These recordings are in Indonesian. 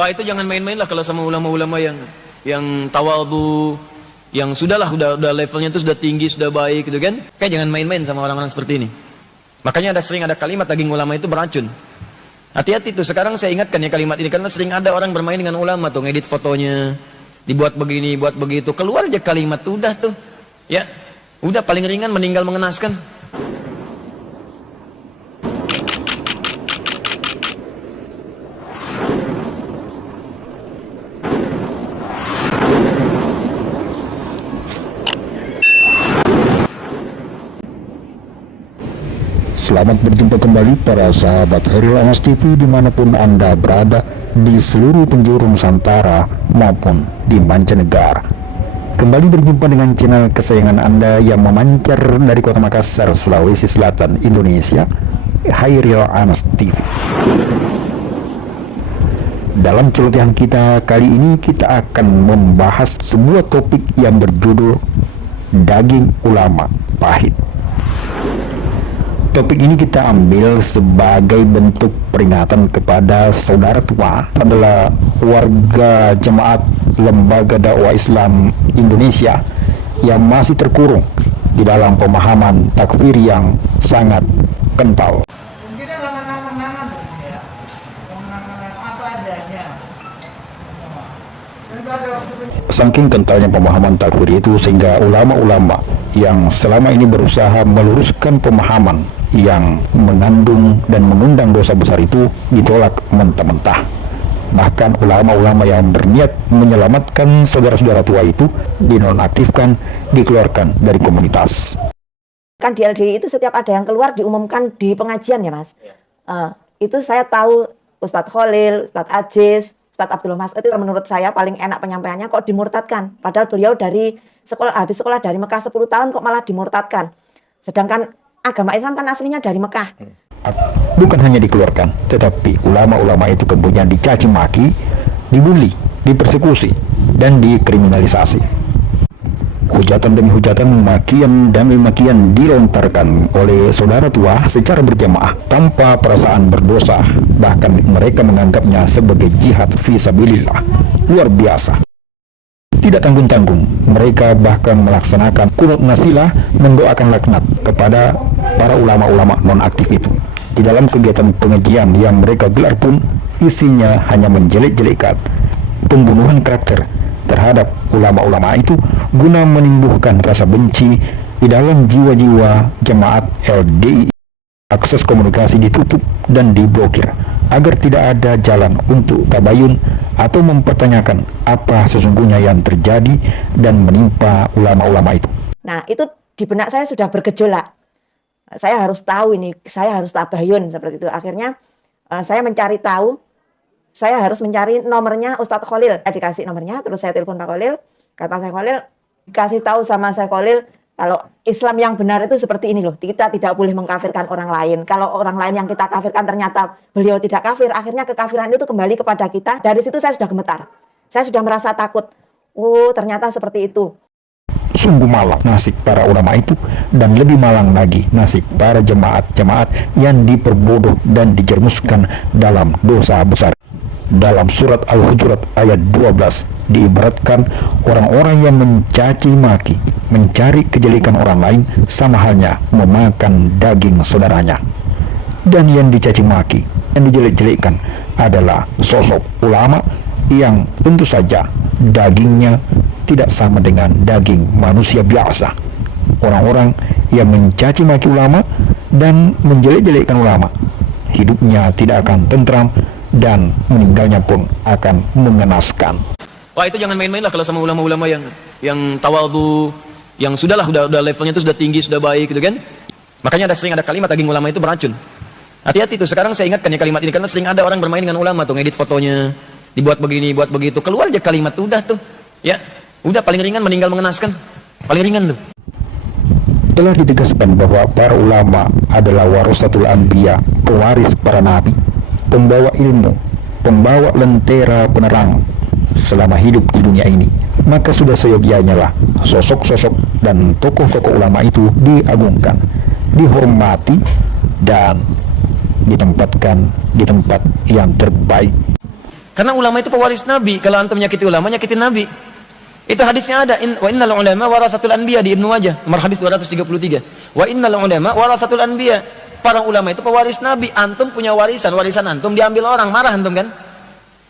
Wah, itu jangan main-main lah kalau sama ulama-ulama yang tawadhu, yang sudahlah udah levelnya itu sudah tinggi, sudah baik gitu kan. Kayak jangan main-main sama orang-orang seperti ini. Makanya sering ada kalimat daging ulama itu beracun. Hati-hati tuh, sekarang saya ingatkan ya kalimat ini karena sering ada orang bermain dengan ulama tuh, ngedit fotonya, dibuat begini, buat begitu. Keluar aja kalimat tuh, udah tuh. Ya, udah paling ringan meninggal mengenaskan. Selamat berjumpa kembali para sahabat Hairil Anas TV dimanapun Anda berada di seluruh penjuru Nusantara maupun di mancanegara. Kembali berjumpa dengan channel kesayangan Anda yang memancar dari kota Makassar, Sulawesi Selatan, Indonesia, Hairil Anas TV. Dalam celotehan kita kali ini kita akan membahas sebuah topik yang berjudul Daging Ulama Pahit. Topik ini kita ambil sebagai bentuk peringatan kepada saudara tua adalah warga jemaat Lembaga Dakwah Islam Indonesia yang masih terkurung di dalam pemahaman takfir yang sangat kental. Saking kentalnya pemahaman takfir itu sehingga ulama-ulama yang selama ini berusaha meluruskan pemahaman yang mengandung dan mengundang dosa besar itu ditolak mentah-mentah. Bahkan ulama-ulama yang berniat menyelamatkan saudara-saudara tua itu dinonaktifkan, dikeluarkan dari komunitas. Kan di LDI itu setiap ada yang keluar diumumkan di pengajian ya Mas. Itu saya tahu Ustadz Khalil, Ustadz Aziz, Ustadz Abdul Mas itu menurut saya paling enak penyampaiannya kok dimurtadkan. Padahal beliau dari sekolah habis sekolah dari Mekah 10 tahun kok malah dimurtadkan. Sedangkan agama Islam kan aslinya dari Mekah. Bukan hanya dikeluarkan, tetapi ulama-ulama itu kemudian dicaci maki, dibully, dipersekusi, dan dikriminalisasi. Hujatan demi hujatan, makian demi makian dilontarkan oleh saudara tua secara berjamaah tanpa perasaan berdosa. Bahkan mereka menganggapnya sebagai jihad fisabilillah. Luar biasa. Tidak tanggung-tanggung, mereka bahkan melaksanakan kunut nasilah mendoakan laknat kepada para ulama-ulama nonaktif itu. Di dalam kegiatan pengajian yang mereka gelar pun isinya hanya menjelek-jelekan pembunuhan karakter terhadap ulama-ulama itu guna menimbulkan rasa benci di dalam jiwa-jiwa jemaat LDI. Akses komunikasi ditutup dan diblokir agar tidak ada jalan untuk tabayun atau mempertanyakan apa sesungguhnya yang terjadi dan menimpa ulama-ulama itu. Nah itu di benak saya sudah bergejolak. Saya harus tahu ini, saya harus tabayun seperti itu. Akhirnya saya mencari tahu, saya harus mencari nomornya Ustadz Khalil. Dikasih nomornya, terus saya telepon Pak Khalil. Kata saya Khalil, dikasih tahu sama saya Khalil, kalau Islam yang benar itu seperti ini loh. Kita tidak boleh mengkafirkan orang lain. Kalau orang lain yang kita kafirkan ternyata beliau tidak kafir, akhirnya kekafiran itu kembali kepada kita. Dari situ saya sudah gemetar. Saya sudah merasa takut. Oh, ternyata seperti itu. Sungguh malang nasib para ulama itu, dan lebih malang lagi nasib para jemaat-jemaat yang diperbodoh dan dijermuskan dalam dosa besar. Dalam surat Al-Hujurat ayat 12 diibaratkan orang-orang yang mencaci maki, mencari kejelekan orang lain sama halnya memakan daging saudaranya. Dan yang dicaci maki, yang dijelek-jelekkan adalah sosok ulama yang tentu saja dagingnya tidak sama dengan daging manusia biasa. Orang-orang yang mencaci maki ulama dan menjelek-jelekkan ulama, hidupnya tidak akan tentram dan meninggalnya pun akan mengenaskan. Wah, itu jangan main-main lah kalau sama ulama-ulama yang tawadhu, yang sudahlah udah levelnya itu sudah tinggi, sudah baik gitu kan. Makanya sering ada kalimat daging ulama itu beracun. Hati-hati tuh, sekarang saya ingatkan ya kalimat ini karena sering ada orang bermain dengan ulama tuh, ngedit fotonya, dibuat begini, buat begitu. Keluar aja kalimat tuh, udah tuh. Ya, udah paling ringan meninggal mengenaskan. Paling ringan tuh. Telah ditegaskan bahwa para ulama adalah warasatul anbiya, pewaris para nabi, pembawa ilmu, pembawa lentera penerang selama hidup di dunia ini. Maka sudah seyogianya lah sosok-sosok dan tokoh-tokoh ulama itu diagungkan, dihormati, dan ditempatkan di tempat yang terbaik. Karena ulama itu pewaris Nabi. Kalau antum menyakiti ulama, nyakitin Nabi. Itu hadisnya ada. Wa innal ulama warathatul anbiya di Ibnu Majah, nomor hadis 233. Wa innal ulama warathatul anbiya. Para ulama itu pewaris Nabi. Antum punya warisan, warisan antum diambil orang, marah antum kan?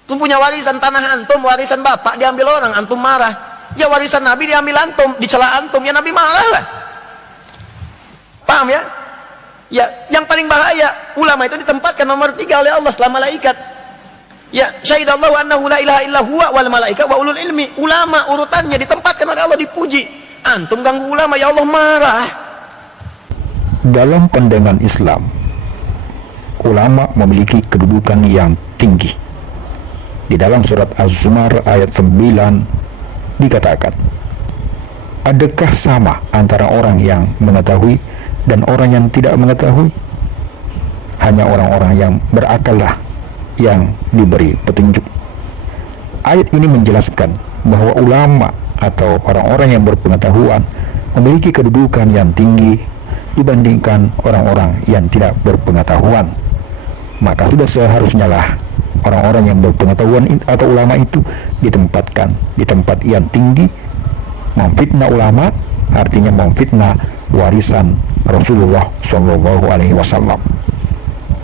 Antum punya warisan tanah antum, warisan bapak diambil orang, antum marah. Ya warisan Nabi diambil antum, dicela antum, ya Nabi marah lah. Paham ya? Ya, yang paling bahaya ulama itu ditempatkan nomor 3 oleh Allah setelah malaikat. Ya, syahidallahu annahu la ilaha illa huwa wal malaika wa ulul ilmi. Ulama urutannya ditempatkan oleh Allah, dipuji. Antum ganggu ulama, ya Allah marah. Dalam pandangan Islam, ulama memiliki kedudukan yang tinggi. Di dalam surat Az-Zumar ayat 9 dikatakan, adakah sama antara orang yang mengetahui dan orang yang tidak mengetahui? Hanya orang-orang yang berakallah yang diberi petunjuk. Ayat ini menjelaskan bahwa ulama atau orang-orang yang berpengetahuan memiliki kedudukan yang tinggi dibandingkan orang-orang yang tidak berpengetahuan. Maka sudah seharusnya lah orang-orang yang berpengetahuan atau ulama itu ditempatkan di tempat yang tinggi. Memfitnah ulama artinya memfitnah warisan Rasulullah Shallallahu Alaihi Wasallam.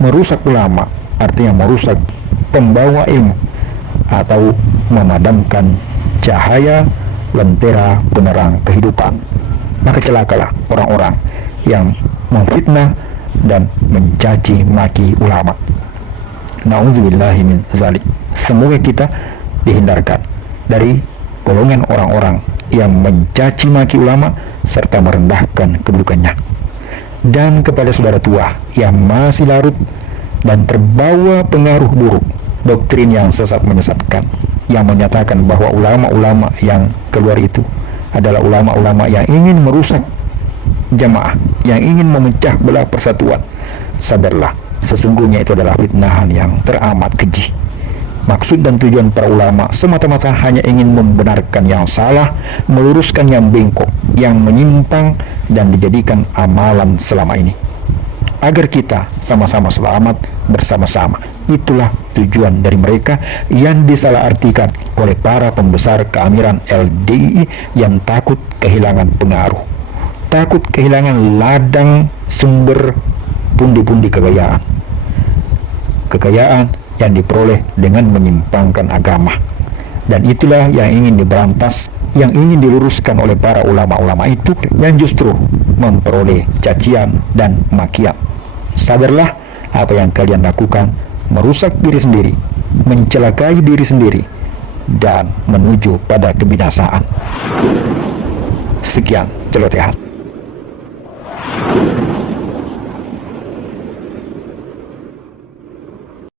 Merusak ulama artinya merusak pembawa ilmu atau memadamkan cahaya lentera penerang kehidupan. Maka celakalah orang-orang yang memfitnah dan mencaci maki ulama. Nauzubillahi min zalik. Semoga kita dihindarkan dari golongan orang-orang yang mencaci maki ulama serta merendahkan kedudukannya. Dan kepada saudara tua yang masih larut dan terbawa pengaruh buruk doktrin yang sesat menyesatkan, yang menyatakan bahwa ulama-ulama yang keluar itu adalah ulama-ulama yang ingin merusak jamaah, yang ingin memecah belah persatuan, sadarlah, sesungguhnya itu adalah fitnahan yang teramat keji. Maksud dan tujuan para ulama semata-mata hanya ingin membenarkan yang salah, meluruskan yang bengkok, yang menyimpang, dan dijadikan amalan selama ini, agar kita sama-sama selamat bersama-sama. Itulah tujuan dari mereka yang disalahartikan oleh para pembesar keamiran LDII yang takut kehilangan pengaruh, takut kehilangan ladang sumber pundi-pundi kekayaan yang diperoleh dengan menyimpangkan agama. Dan itulah yang ingin diberantas, yang ingin diluruskan oleh para ulama-ulama itu yang justru memperoleh cacian dan makian. Sadarlah apa yang kalian lakukan merusak diri sendiri, mencelakai diri sendiri, dan menuju pada kebinasaan. Sekian celotehan.